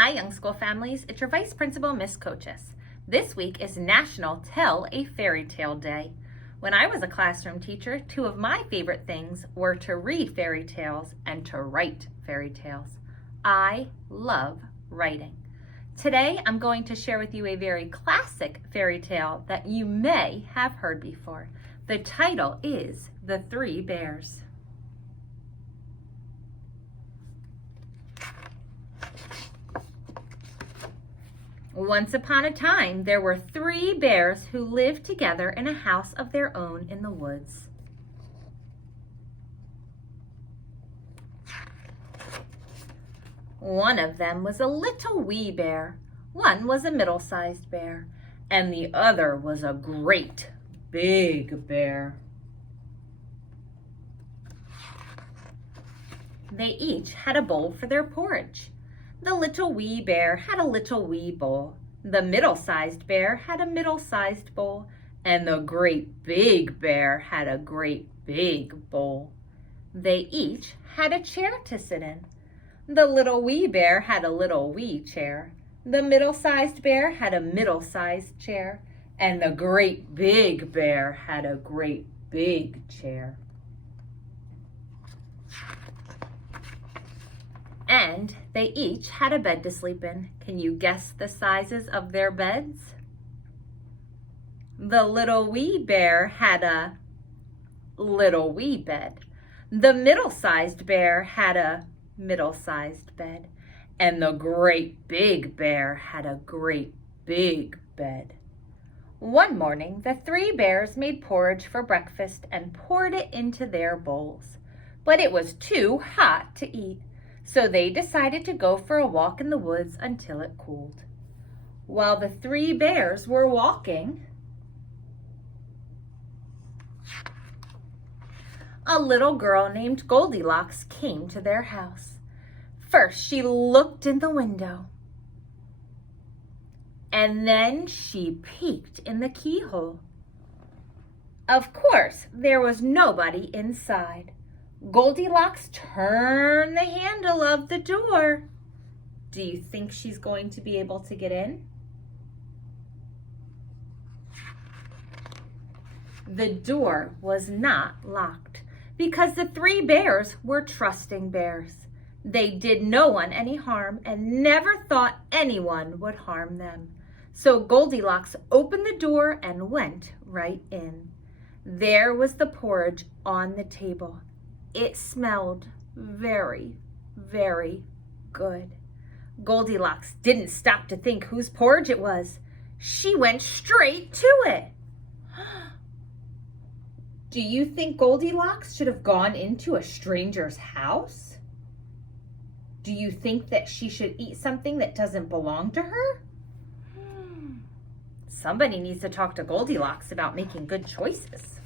Hi, Young School families. It's your Vice Principal, Miss Coaches. This week is National Tell a Fairy Tale Day. When I was a classroom teacher, two of my favorite things were to read fairy tales and to write fairy tales. I love writing. Today, I'm going to share with you a very classic fairy tale that you may have heard before. The title is The Three Bears. Once upon a time, there were three bears who lived together in a house of their own in the woods. One of them was a little wee bear, one was a middle-sized bear, and the other was a great big bear. They each had a bowl for their porridge. The little wee bear had a little wee bowl. The middle-sized bear had a middle-sized bowl. And the great big bear had a great big bowl. They each had a chair to sit in. The little wee bear had a little wee chair. The middle-sized bear had a middle-sized chair. And the great big bear had a great big chair. And they each had a bed to sleep in. Can you guess the sizes of their beds? The little wee bear had a little wee bed. The middle-sized bear had a middle-sized bed. And the great big bear had a great big bed. One morning, the three bears made porridge for breakfast and poured it into their bowls. But it was too hot to eat. So they decided to go for a walk in the woods until it cooled. While the three bears were walking, a little girl named Goldilocks came to their house. First, she looked in the window, and then she peeked in the keyhole. Of course, there was nobody inside. Goldilocks turned the handle of the door. Do you think she's going to be able to get in? The door was not locked because the three bears were trusting bears. They did no one any harm and never thought anyone would harm them. So Goldilocks opened the door and went right in. There was the porridge on the table. It smelled very, very good. Goldilocks didn't stop to think whose porridge it was. She went straight to it. Do you think Goldilocks should have gone into a stranger's house? Do you think that she should eat something that doesn't belong to her? Somebody needs to talk to Goldilocks about making good choices.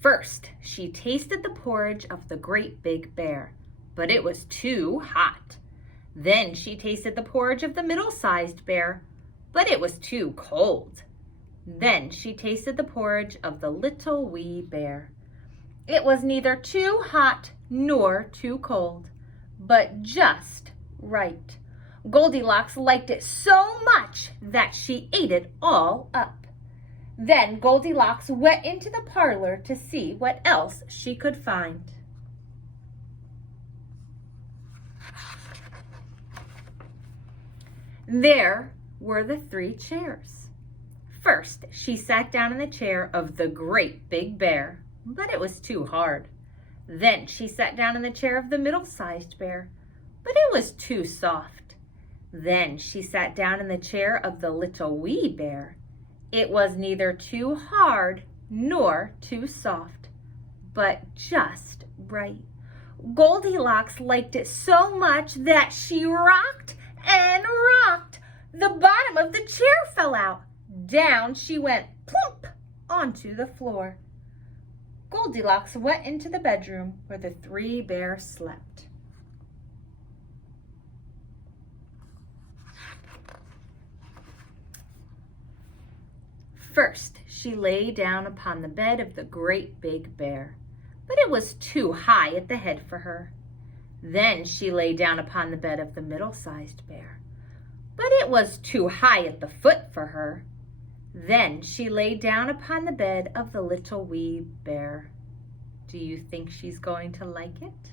First, she tasted the porridge of the great big bear, but it was too hot. Then she tasted the porridge of the middle-sized bear, but it was too cold. Then she tasted the porridge of the little wee bear. It was neither too hot nor too cold, but just right. Goldilocks liked it so much that she ate it all up. Then Goldilocks went into the parlor to see what else she could find. There were the three chairs. First, she sat down in the chair of the great big bear, but it was too hard. Then she sat down in the chair of the middle-sized bear, but it was too soft. Then she sat down in the chair of the little wee bear. It was neither too hard nor too soft, but just right. Goldilocks liked it so much that she rocked and rocked. The bottom of the chair fell out. Down she went plump onto the floor. Goldilocks went into the bedroom where the three bears slept. First, she lay down upon the bed of the great big bear, but it was too high at the head for her. Then she lay down upon the bed of the middle-sized bear, but it was too high at the foot for her. Then she lay down upon the bed of the little wee bear. Do you think she's going to like it?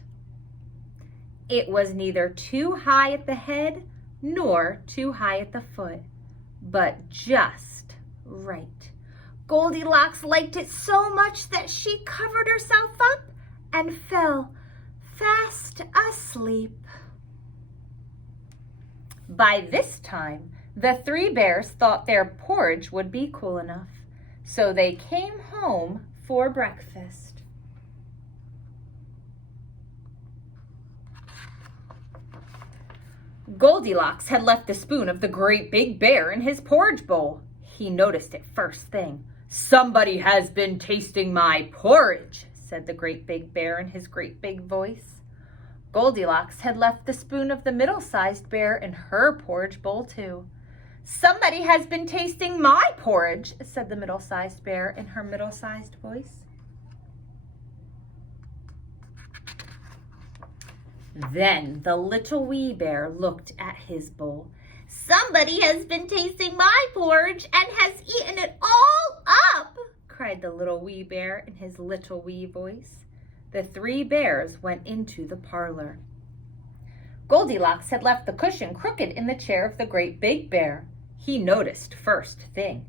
It was neither too high at the head nor too high at the foot, but just right. Goldilocks liked it so much that she covered herself up and fell fast asleep. By this time, the three bears thought their porridge would be cool enough, so they came home for breakfast. Goldilocks had left the spoon of the great big bear in his porridge bowl. He noticed it first thing. "Somebody has been tasting my porridge," said the great big bear in his great big voice. Goldilocks had left the spoon of the middle-sized bear in her porridge bowl too. "Somebody has been tasting my porridge," said the middle-sized bear in her middle-sized voice. Then the little wee bear looked at his bowl. "Somebody has been tasting my porridge and has eaten it all up," cried the little wee bear in his little wee voice. The three bears went into the parlor. Goldilocks had left the cushion crooked in the chair of the great big bear. He noticed first thing.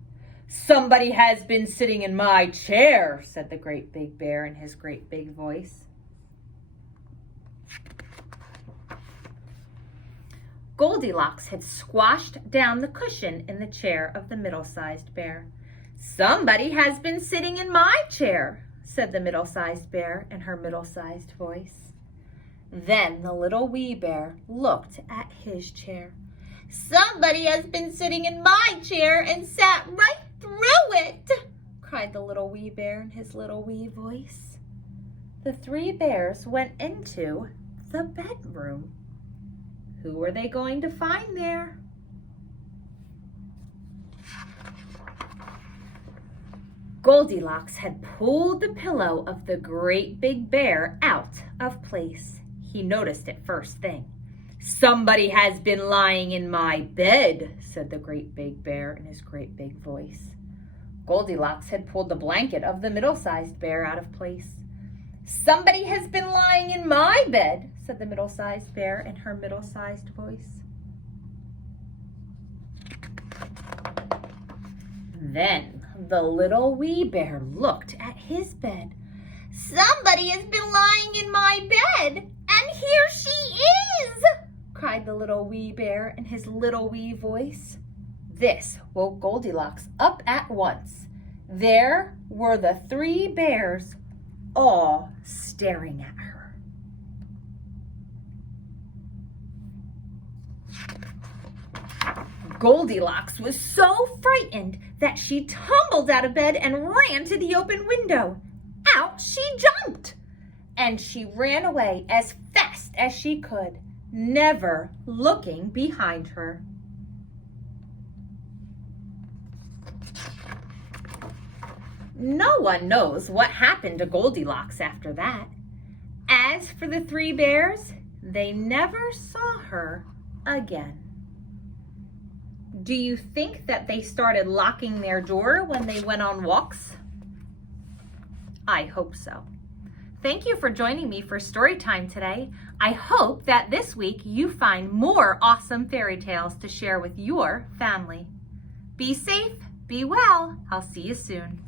"Somebody has been sitting in my chair," said the great big bear in his great big voice. Goldilocks had squashed down the cushion in the chair of the middle-sized bear. "Somebody has been sitting in my chair," said the middle-sized bear in her middle-sized voice. Then the little wee bear looked at his chair. "Somebody has been sitting in my chair and sat right through it," cried the little wee bear in his little wee voice. The three bears went into the bedroom. Who were they going to find there? Goldilocks had pulled the pillow of the great big bear out of place. He noticed it first thing. "Somebody has been lying in my bed," said the great big bear in his great big voice. Goldilocks had pulled the blanket of the middle-sized bear out of place. "Somebody has been lying in my bed," said the middle-sized bear in her middle-sized voice. Then the little wee bear looked at his bed. "Somebody has been lying in my bed, and here she is," cried the little wee bear in his little wee voice. This woke Goldilocks up at once. There were the three bears, all staring at her. Goldilocks was so frightened that she tumbled out of bed and ran to the open window. Out she jumped, and she ran away as fast as she could, never looking behind her. No one knows what happened to Goldilocks after that. As for the three bears, they never saw her again. Do you think that they started locking their door when they went on walks? I hope so. Thank you for joining me for story time today. I hope that this week you find more awesome fairy tales to share with your family. Be safe, be well. I'll see you soon.